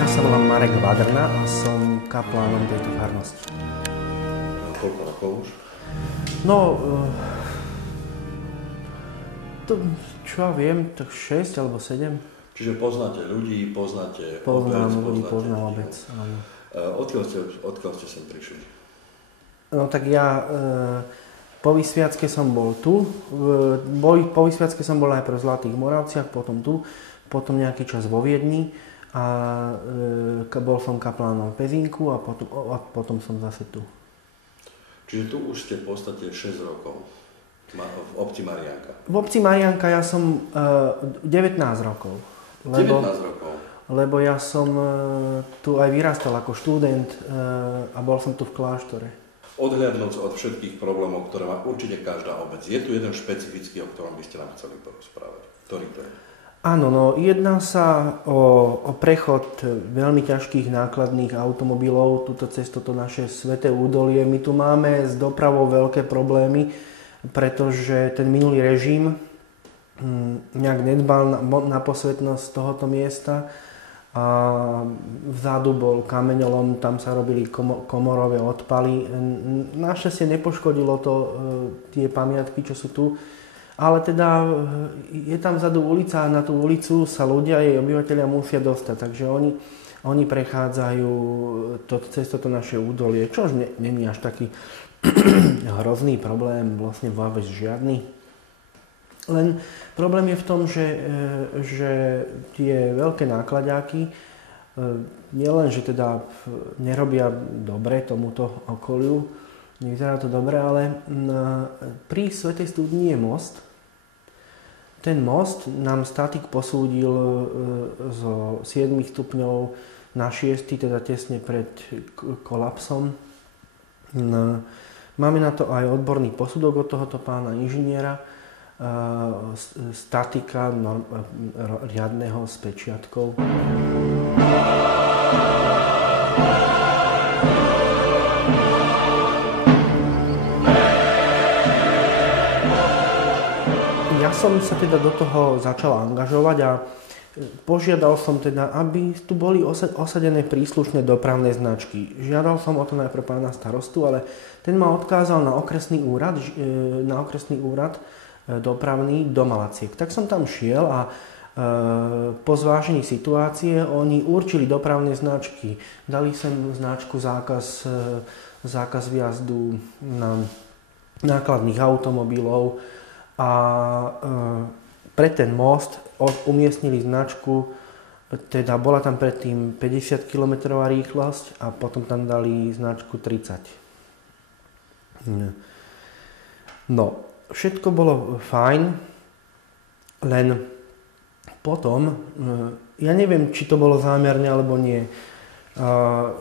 Ja sa volám Marek Vadrna a som kaplánom tejto farnosti. A koľko rokov už? No, čo ja viem, tak 6 alebo 7. Čiže poznáte ľudí, poznáte Poznám obec, ľudí, poznáte poznám divo. obec, áno. Odkiaľ ste sem prišli? No tak ja po vysviacke som bol tu. Po vysviacke som bol najprv v Zlatých Moravciach, potom tu, potom nejaký čas vo Viedni a bol som kaplánom v Pezinku a potom som zase tu. Čiže tu už ste v podstate 6 rokov v obci Mariánka. V obci Mariánka ja som 19 rokov. 19 rokov? Lebo ja som tu aj vyrastal ako študent a bol som tu v kláštore. Odhľadnúť od všetkých problémov, ktoré má určite každá obec, je tu jeden špecifický, o ktorom by ste nám chceli porozprávať. Ktorý to je? Áno, no jedná sa o prechod veľmi ťažkých nákladných automobilov túto cez toto naše sväté údolie. My tu máme s dopravou veľké problémy, pretože ten minulý režim nejak nedbal na posvetnosť tohoto miesta a vzadu bol kameňolom, tam sa robili komorové odpaly. Našťastie nepoškodilo to tie pamiatky, čo sú tu, ale teda je tam vzadu ulica a na tú ulicu sa ľudia, jej obyvateľia musia dostať, takže oni prechádzajú cez toto naše údolie, čož není až taký hrozný problém, vlastne vôbec žiadny. Len problém je v tom, že tie veľké náklaďáky nielen, že teda nerobia dobre tomuto okoliu, nevyzerá to dobre, ale pri Svätej studni je most. Ten most nám statik posúdil zo 7 stupňov na 6, teda tesne pred kolapsom. Máme na to aj odborný posudok od tohoto pána inžiniera, statika riadneho s pečiatkou. Ja som sa teda do toho začal angažovať a požiadal som teda, aby tu boli osadené príslušné dopravné značky. Žiadal som o to najprv pána starostu, ale ten ma odkázal na okresný úrad dopravný do Malaciek. Tak som tam šiel a po zvážení situácie oni určili dopravné značky. Dali sem značku zákaz vjazdu na nákladných automobilov a pre ten most umiestnili značku, teda bola tam predtým 50 km rýchlosť a potom tam dali značku 30. No, všetko bolo fajn, len potom, ja neviem, či to bolo zámerne alebo nie,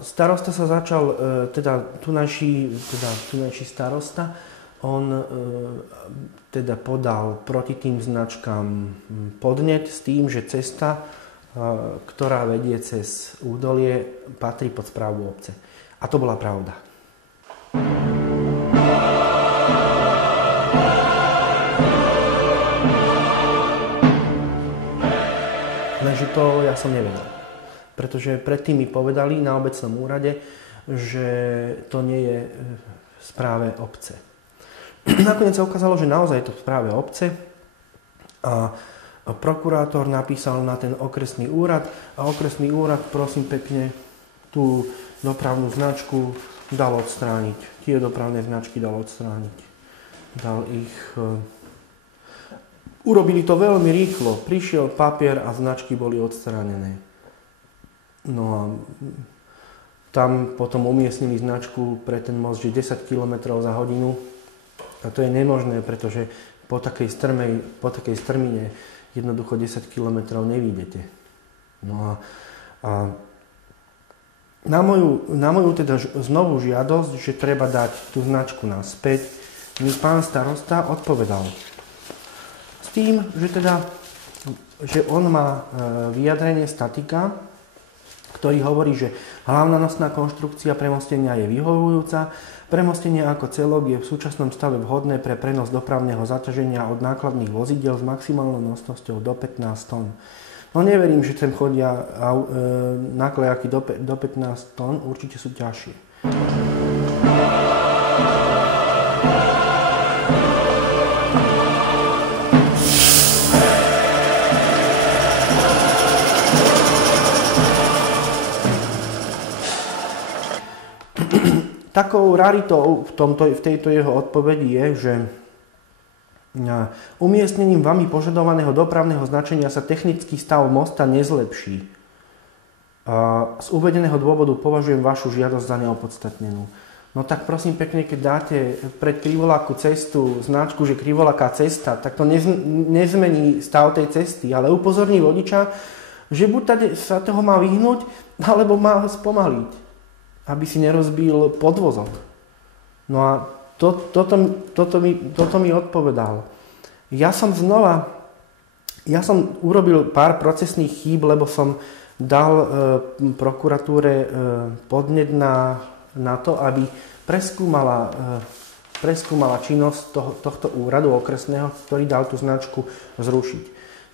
starosta sa začal, teda tunajší starosta, on teda podal proti tým značkám podnet s tým, že cesta, ktorá vedie cez údolie, patrí pod správu obce. A to bola pravda. Lenže to ja som nevedel. Pretože predtým mi povedali na obecnom úrade, že to nie je v správe obce. Nakoniec sa ukázalo, že naozaj je to v správe obce a prokurátor napísal na ten okresný úrad a okresný úrad, prosím pekne, tú dopravnú značku dal odstrániť. Tie dopravné značky dal odstrániť. Urobili to veľmi rýchlo. Prišiel papier a značky boli odstránené. No a tam potom umiestnili značku pre ten most, že 10 km za hodinu. A to je nemožné, pretože po takej strmine jednoducho 10 km nevyjdete. No a na moju teda znovu žiadosť, že treba dať tú značku naspäť, mi pán starosta odpovedal. S tým, že on má vyjadrenie statika, ktorý hovorí, že hlavná nosná konštrukcia premostenia je vyhovujúca, premostenie ako celok je v súčasnom stave vhodné pre prenos dopravného zaťaženia od nákladných vozidiel s maximálnou nosnosťou do 15 tón. No neverím, že sem chodia nákladáky do 15 tón, určite sú ťažšie. Takou raritou v tejto jeho odpovedi je, že umiestnením vami požadovaného dopravného značenia sa technický stav mosta nezlepší. Z uvedeného dôvodu považujem vašu žiadosť za neopodstatnenú. No tak prosím pekne, keď dáte pred krivoláku cestu značku, že krivolaká cesta, tak to nezmení stav tej cesty, ale upozorní vodiča, že buď sa toho má vyhnúť, alebo má ho spomaliť, aby si nerozbil podvozok. No a toto mi odpovedal. Ja som urobil pár procesných chýb, lebo som dal prokuratúre podnet na to, aby preskúmala činnosť tohto úradu okresného, ktorý dal tú značku zrušiť.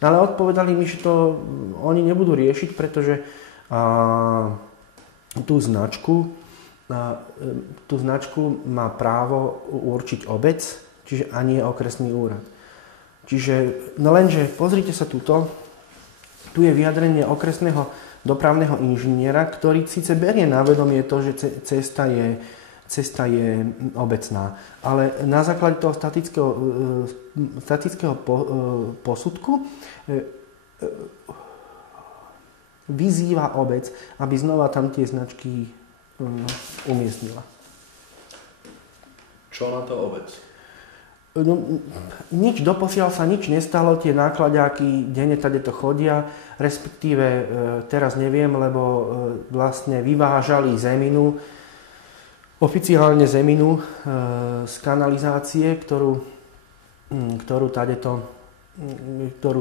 No ale odpovedali mi, že to oni nebudú riešiť, pretože tú značku má právo určiť obec, čiže ani okresný úrad. Čiže, no lenže, pozrite sa tuto, tu je vyjadrenie okresného dopravného inžiniera, ktorý síce berie na vedomie to, že cesta je obecná, ale na základe toho statického posudku vyzýva obec, aby znova tam tie značky umiestnila. Čo na to obec? No, doposiaľ sa nič nestalo, tie náklaďáky denne tady to chodia, respektíve teraz neviem, lebo vlastne vyvážali zeminu, oficiálne zeminu z kanalizácie, ktorú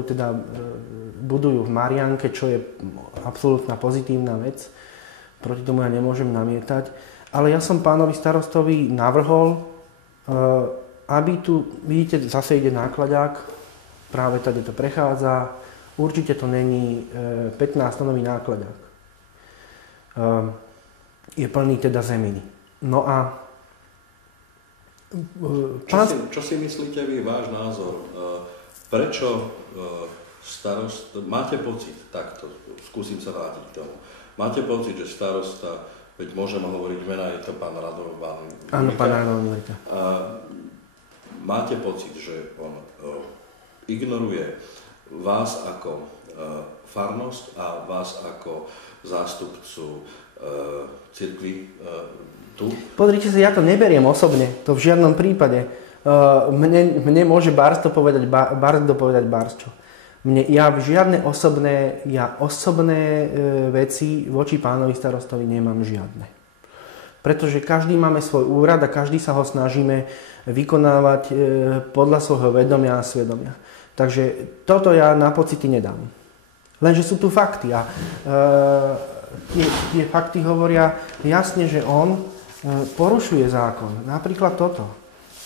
teda budujú v Mariánke, čo je absolútna pozitívna vec. Proti tomu ja nemôžem namietať. Ale ja som pánovi starostovi navrhol, aby tu, vidíte, zase ide náklaďák, práve tady to prechádza, určite to není 15-tonový náklaďák. Je plný teda zeminy. No a čo si myslíte vy, váš názor? Prečo máte pocit, takto, skúsim sa vrátiť k tomu, máte pocit, že starosta, veď môžem hovoriť mena, je to pán Radovan. Áno, pán Radovan. Máte pocit, že on ignoruje vás ako farnosť a vás ako zástupcu cirkvi tu? Pozrite sa, ja to neberiem osobne, to v žiadnom prípade. Mne môže Bars dopovedať Bars čo. Ja osobné veci voči pánovi starostovi nemám žiadne. Pretože každý máme svoj úrad a každý sa ho snažíme vykonávať podľa svojho vedomia a svedomia. Takže toto ja na pocity nedám. Lenže sú tu fakty a tie fakty hovoria jasne, že on porušuje zákon. Napríklad toto.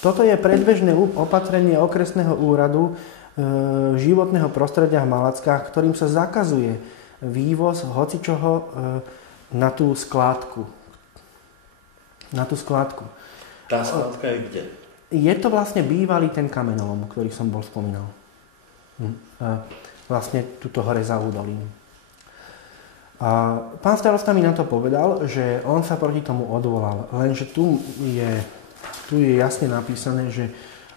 Toto je predbežné opatrenie okresného úradu životného prostredia v Malackách, ktorým sa zakazuje vývoz hocičoho na tú skládku. Tá skládka je kde? Je to vlastne bývalý ten kamenolom, ktorý som bol spomínal. Vlastne tuto hore za údolím. A pán starosta mi na to povedal, že on sa proti tomu odvolal. Lenže tu je jasne napísané, že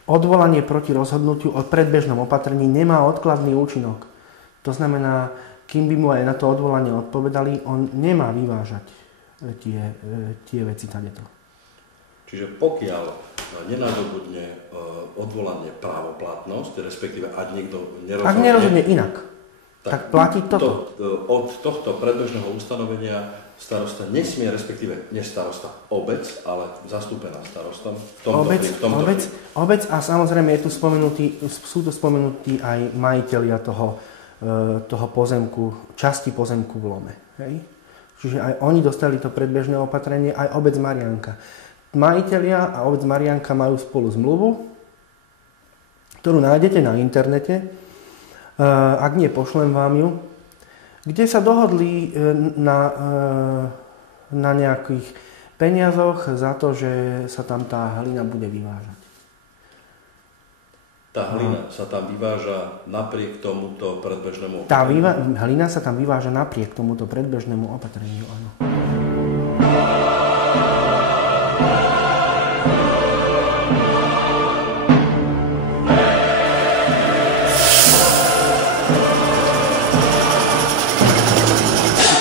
odvolanie proti rozhodnutiu o predbežnom opatrení nemá odkladný účinok. To znamená, kým by mu aj na to odvolanie odpovedali, on nemá vyvážať tie veci tadeto. Čiže pokiaľ nenadobudne odvolanie právoplatnosť, respektíve ak niekto nerozhodne inak, tak platí toto. Od tohto predbežného ustanovenia starosta nesmie, respektíve nie starosta, obec, ale zastúpená starostom. Obec a samozrejme sú tu spomenutí aj majitelia toho pozemku, časti pozemku v Lome. Hej? Čiže aj oni dostali to predbežné opatrenie, aj obec Mariánka. Majitelia a obec Mariánka majú spolu zmluvu, ktorú nájdete na internete. Ak nie, pošlem vám ju. kde sa dohodli na nejakých peniazoch za to, že sa tam tá hlina bude vyvážať. Tá hlina sa tam vyváža napriek tomuto predbežnému opatreniu? Tá hlina sa tam vyváža napriek tomuto predbežnému opatreniu, áno.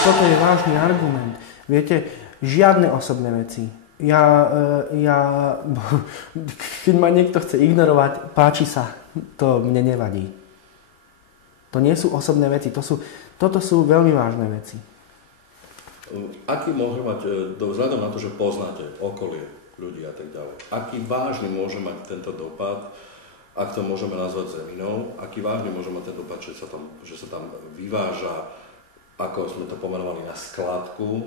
Toto je vážny argument. Viete, žiadne osobné veci. Keď ma niekto chce ignorovať, páči sa, to mne nevadí. To nie sú osobné veci, toto sú veľmi vážne veci. Aký môže mať, vzhľadom na to, že poznáte okolie ľudí a tak ďalej, aký vážny môže mať tento dopad, ak to môžeme nazvať zeminou, aký vážny môže mať ten dopad, že sa tam vyváža, ako sme to pomenovali, na skladku,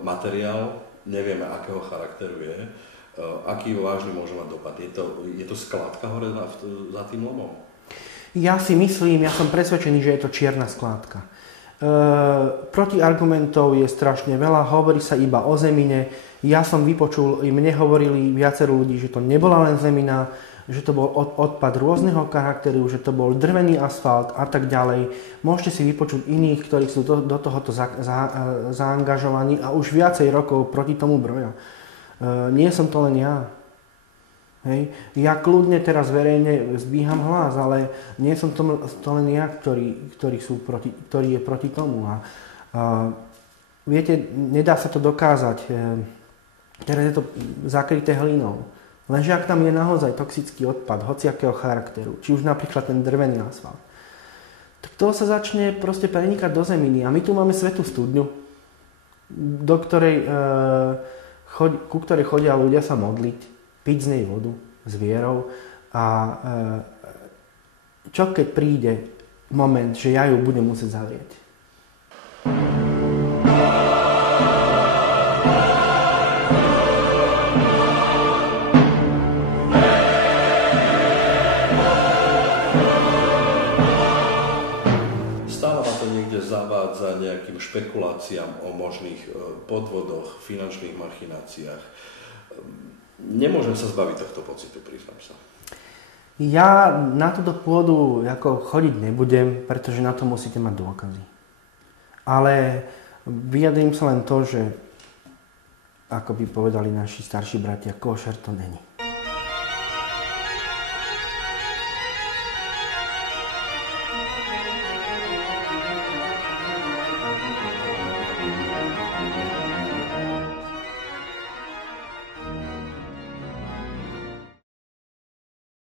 materiál, nevieme akého charakteru je, aký vážny môže mať dopad. Je to skladka hore za tým lomom? Ja si myslím, ja som presvedčený, že je to čierna skládka. Protiargumentov je strašne veľa, hovorí sa iba o zemine. Ja som vypočul, mne hovorili viacero ľudí, že to nebola len zemina, že to bol odpad rôzneho charakteru, že to bol drvený asfalt a tak ďalej. Môžete si vypočuť iných, ktorí sú do tohoto zaangažovaní a už viacej rokov proti tomu broja. Nie som to len ja. Hej. Ja kľudne teraz verejne zdvíham hlas, ale nie som to len ja, ktorý je proti tomu. A viete, nedá sa to dokázať. Teraz je to zakryté hlinou. Lenže ak tam je naozaj toxický odpad, hociakého charakteru, či už napríklad ten drvený asfalt, tak to sa začne proste prenikať do zeminy. A my tu máme svätú studňu, ku ktorej chodia ľudia sa modliť, piť z nej vodu s vierou a čo keď príde moment, že ja ju budem musieť zavrieť. Stále ma to niekde zavádza nejakým špekuláciám o možných podvodoch, finančných machináciách. Nemôžem sa zbaviť tohto pocitu, priznám sa. Ja na túto pôdu chodiť nebudem, pretože na to musíte mať dôkazy. Ale vyjadrím sa len to, že ako by povedali naši starší bratia, košer to není.